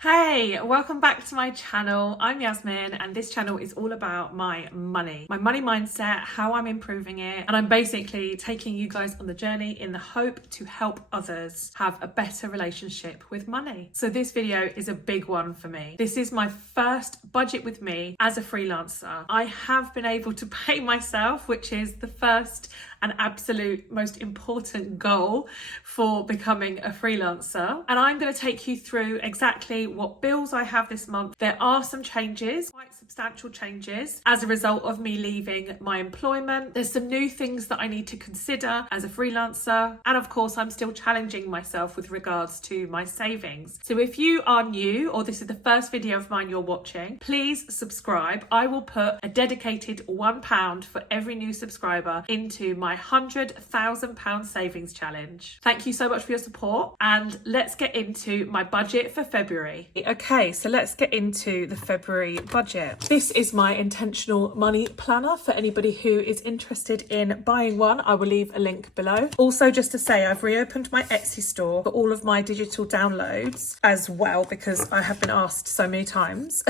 Hey, welcome back to my channel. I'm Yasmine and this channel is all about my money mindset, how I'm improving it, and I'm basically taking you guys on the journey in the hope to help others have a better relationship with money. So this video is a big one for me. This is my first budget with me as a freelancer. I have been able to pay myself, which is the first and absolute most important goal for becoming a freelancer. And I'm going to take you through exactly what bills I have this month. There are some changes, quite substantial changes, as a result of me leaving my employment. There's some new things that I need to consider as a freelancer. And of course, I'm still challenging myself with regards to my savings. So if you are new or this is the first video of mine you're watching, please subscribe. I will put a dedicated £1 for every new subscriber into my £100,000 savings challenge. Thank you so much for your support, and let's get into my budget for February. Okay, so let's get into the February budget. This is my intentional money planner for anybody who is interested in buying one. I will leave a link below. Also, just to say, I've reopened my Etsy store for all of my digital downloads as well, because I have been asked so many times.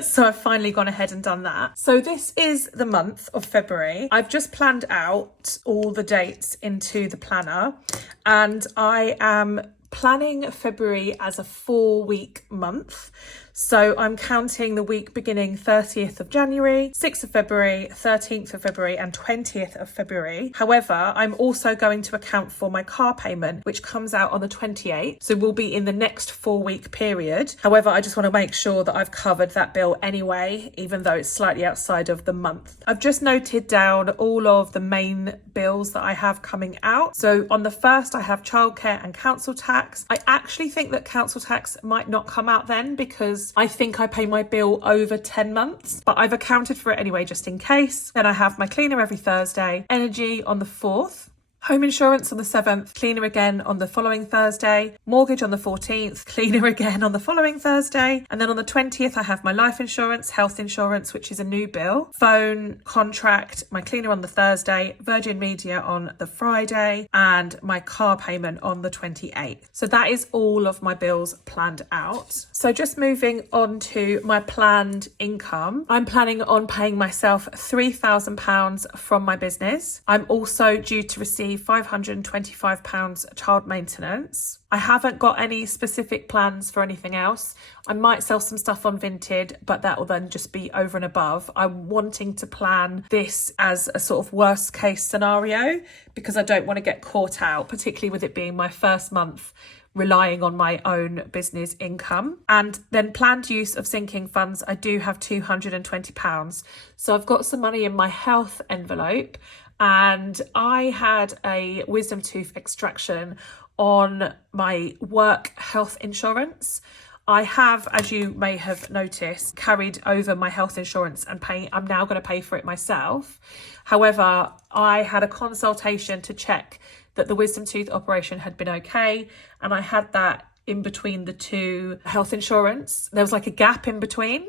So I've finally gone ahead and done that. So this is the month of February. I've just planned out all the dates into the planner, and I am planning February as a 4-week month. So I'm counting the week beginning 30th of January, 6th of February, 13th of February and 20th of February. However, I'm also going to account for my car payment, which comes out on the 28th. So we'll be in the next 4-week period. However, I just want to make sure that I've covered that bill anyway, even though it's slightly outside of the month. I've just noted down all of the main bills that I have coming out. So on the 1st, I have childcare and council tax. I actually think that council tax might not come out then, because I think I pay my bill over 10 months, but I've accounted for it anyway, just in case. Then I have my cleaner every Thursday, energy on the 4th, home insurance on the 7th, cleaner again on the following Thursday, mortgage on the 14th, cleaner again on the following Thursday. And then on the 20th, I have my life insurance, health insurance, which is a new bill, phone, contract, my cleaner on the Thursday, Virgin Media on the Friday, and my car payment on the 28th. So that is all of my bills planned out. So just moving on to my planned income, I'm planning on paying myself £3,000 from my business. I'm also due to receive £525 child maintenance. I haven't got any specific plans for anything else. I might sell some stuff on Vinted, but that will then just be over and above. I'm wanting to plan this as a sort of worst case scenario, because I don't want to get caught out, particularly with it being my first month relying on my own business income. And then planned use of sinking funds, I do have £220. So I've got some money in my health envelope, and I had a wisdom tooth extraction on my work health insurance. I have, as you may have noticed, carried over my health insurance and I'm now going to pay for it myself. However, I had a consultation to check that the wisdom tooth operation had been okay, and I had that in between the two health insurance. There was like a gap in between,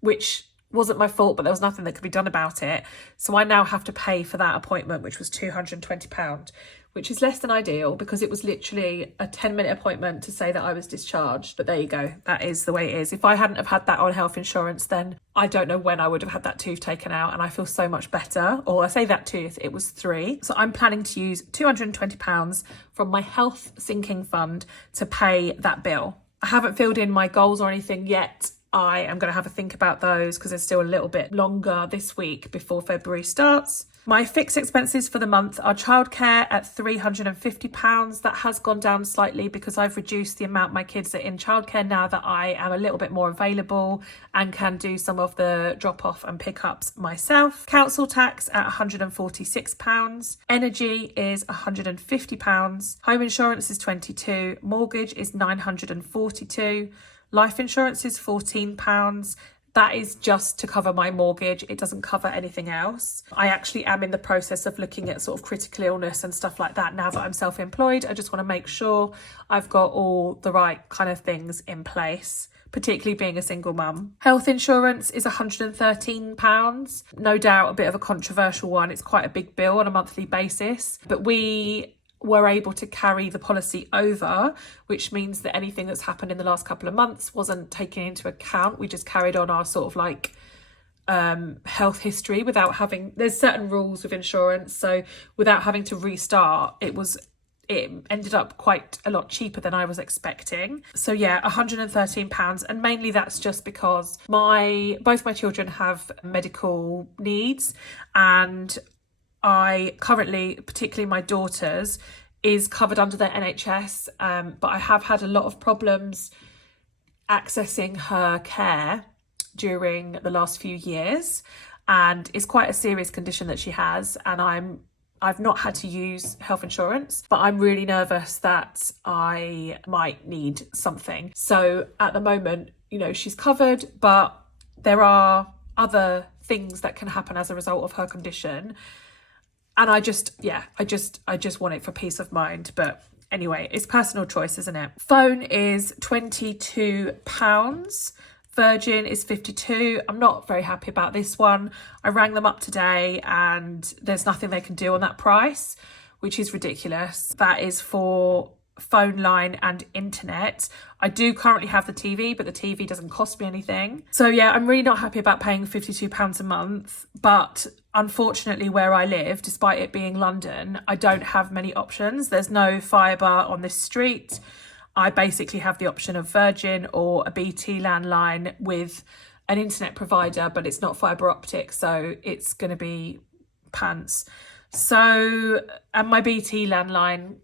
which wasn't my fault, but there was nothing that could be done about it. So I now have to pay for that appointment, which was £220, which is less than ideal, because it was literally a 10-minute appointment to say that I was discharged. But there you go, that is the way it is. If I hadn't have had that on health insurance, then I don't know when I would have had that tooth taken out, and I feel so much better. Or I say that tooth, it was 3. So I'm planning to use £220 from my health sinking fund to pay that bill. I haven't filled in my goals or anything yet. I am going to have a think about those, because there's still a little bit longer this week before February starts. My fixed expenses for the month are childcare at £350. That has gone down slightly because I've reduced the amount my kids are in childcare now that I am a little bit more available and can do some of the drop off and pickups myself. Council tax at £146. Energy is £150. Home insurance is £22. Mortgage is £942. Life insurance is £14. That is just to cover my mortgage. It doesn't cover anything else. I actually am in the process of looking at sort of critical illness and stuff like that now that I'm self-employed. I just want to make sure I've got all the right kind of things in place, particularly being a single mum. Health insurance is £113. No doubt a bit of a controversial one. It's quite a big bill on a monthly basis, but we were able to carry the policy over, which means that anything that's happened in the last couple of months wasn't taken into account. We just carried on our sort of like health history without having, there's certain rules with insurance, so without having to restart, it ended up quite a lot cheaper than I was expecting. So yeah, £113, and mainly that's just because both my children have medical needs, and I currently, particularly my daughter's, is covered under the NHS, but I have had a lot of problems accessing her care during the last few years, and it's quite a serious condition that she has, and I've not had to use health insurance, but I'm really nervous that I might need something. So at the moment, you know, she's covered, but there are other things that can happen as a result of her condition. And I just want it for peace of mind. But anyway, it's personal choice, isn't it? Phone is £22. Virgin is 52. I'm not very happy about this one. I rang them up today and there's nothing they can do on that price, which is ridiculous. That is for phone line and internet. I do currently have the TV, but the TV doesn't cost me anything. So yeah, I'm really not happy about paying £52 a month, but unfortunately where I live, despite it being London, I don't have many options. There's no fibre on this street. I basically have the option of Virgin or a BT landline with an internet provider, but it's not fibre optic, so it's going to be pants. So, and my BT landline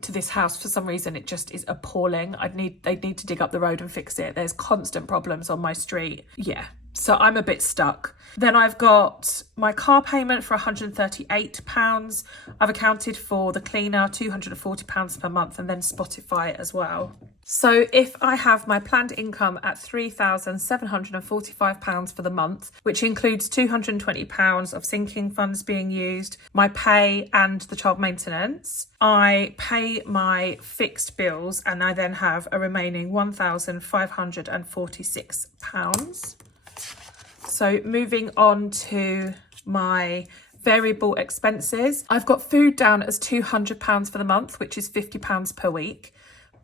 to this house, for some reason, it just is appalling. They'd need to dig up the road and fix it. There's constant problems on my street. Yeah, so I'm a bit stuck. Then I've got my car payment for £138. I've accounted for the cleaner, £240 per month, and then Spotify as well. So if I have my planned income at £3,745 for the month, which includes £220 of sinking funds being used, my pay and the child maintenance, I pay my fixed bills and I then have a remaining £1,546. So moving on to my variable expenses, I've got food down as £200 for the month, which is £50 per week.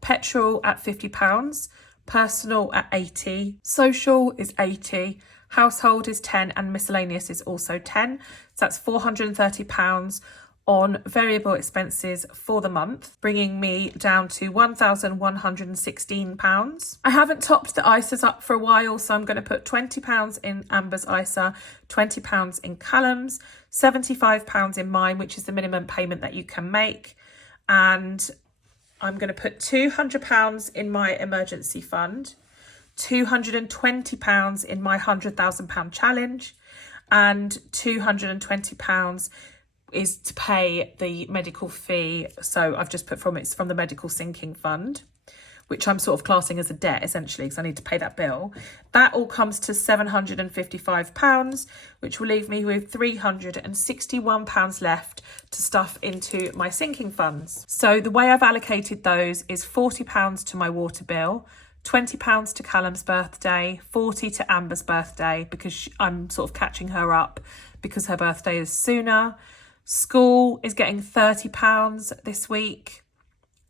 Petrol at £50, personal at £80, social is £80, household is £10, and miscellaneous is also £10. So that's £430 on variable expenses for the month, bringing me down to £1,116. I haven't topped the ISAs up for a while, so I'm going to put £20 in Amber's ISA, £20 in Callum's, £75 in mine, which is the minimum payment that you can make, and I'm going to put £200 in my emergency fund, £220 in my £100,000 challenge, and £220 is to pay the medical fee. So I've just put from the medical sinking fund, which I'm sort of classing as a debt essentially because I need to pay that bill. That all comes to £755, which will leave me with £361 left to stuff into my sinking funds. So the way I've allocated those is £40 to my water bill, £20 to Callum's birthday, £40 to Amber's birthday because I'm sort of catching her up because her birthday is sooner. School is getting £30 this week.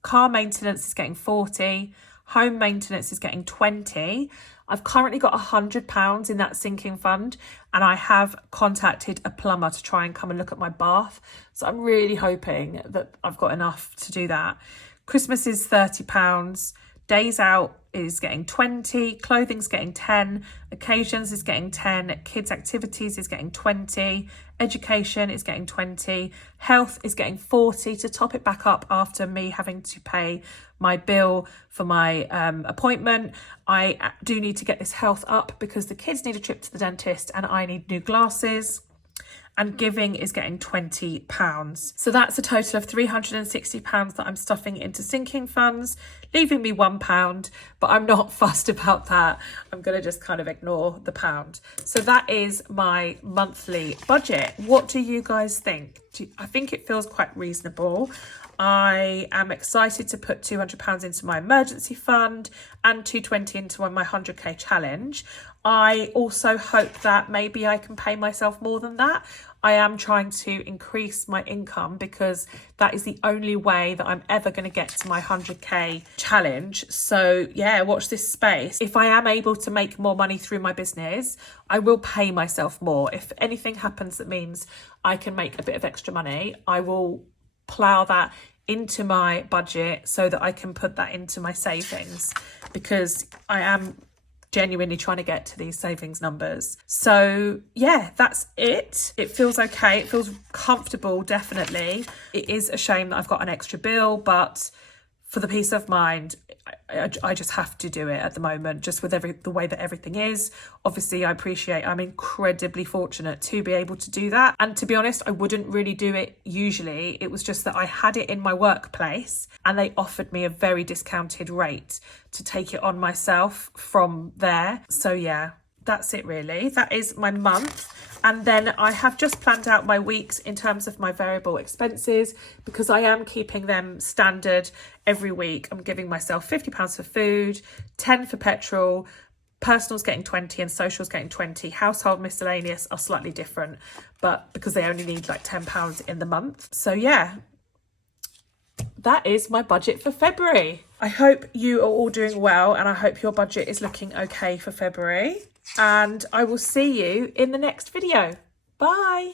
Car maintenance is getting £40. Home maintenance is getting £20. I've currently got £100 in that sinking fund, and I have contacted a plumber to try and come and look at my bath. So I'm really hoping that I've got enough to do that. Christmas is £30. Days out is getting 20, clothing's getting 10, occasions is getting 10, kids activities is getting 20, education is getting 20, health is getting 40 to top it back up after me having to pay my bill for my appointment. I do need to get this health up because the kids need a trip to the dentist and I need new glasses. And giving is getting £20. So that's a total of £360 that I'm stuffing into sinking funds, leaving me £1, but I'm not fussed about that. I'm going to just kind of ignore the pound. So that is my monthly budget. What do you guys think? I think it feels quite reasonable. I am excited to put £200 into my emergency fund and 220 into my 100k challenge. I also hope that maybe I can pay myself more than that. I am trying to increase my income because that is the only way that I'm ever going to get to my 100k challenge. So yeah, watch this space. If I am able to make more money through my business, I will pay myself more. If anything happens that means I can make a bit of extra money, I will plough that into my budget so that I can put that into my savings, because I am genuinely trying to get to these savings numbers. So yeah, that's it. It feels okay. It feels comfortable, definitely. It is a shame that I've got an extra bill, but for the peace of mind, I just have to do it at the moment, just with the way that everything is. Obviously, I'm incredibly fortunate to be able to do that. And to be honest, I wouldn't really do it usually. It was just that I had it in my workplace and they offered me a very discounted rate to take it on myself from there. So yeah, that's it really. That is my month. And then I have just planned out my weeks in terms of my variable expenses, because I am keeping them standard every week. I'm giving myself £50 for food, 10 for petrol, personal's getting 20 and social's getting 20. Household miscellaneous are slightly different, but because they only need like £10 in the month. So yeah, that is my budget for February. I hope you are all doing well, and I hope your budget is looking okay for February. And I will see you in the next video. Bye.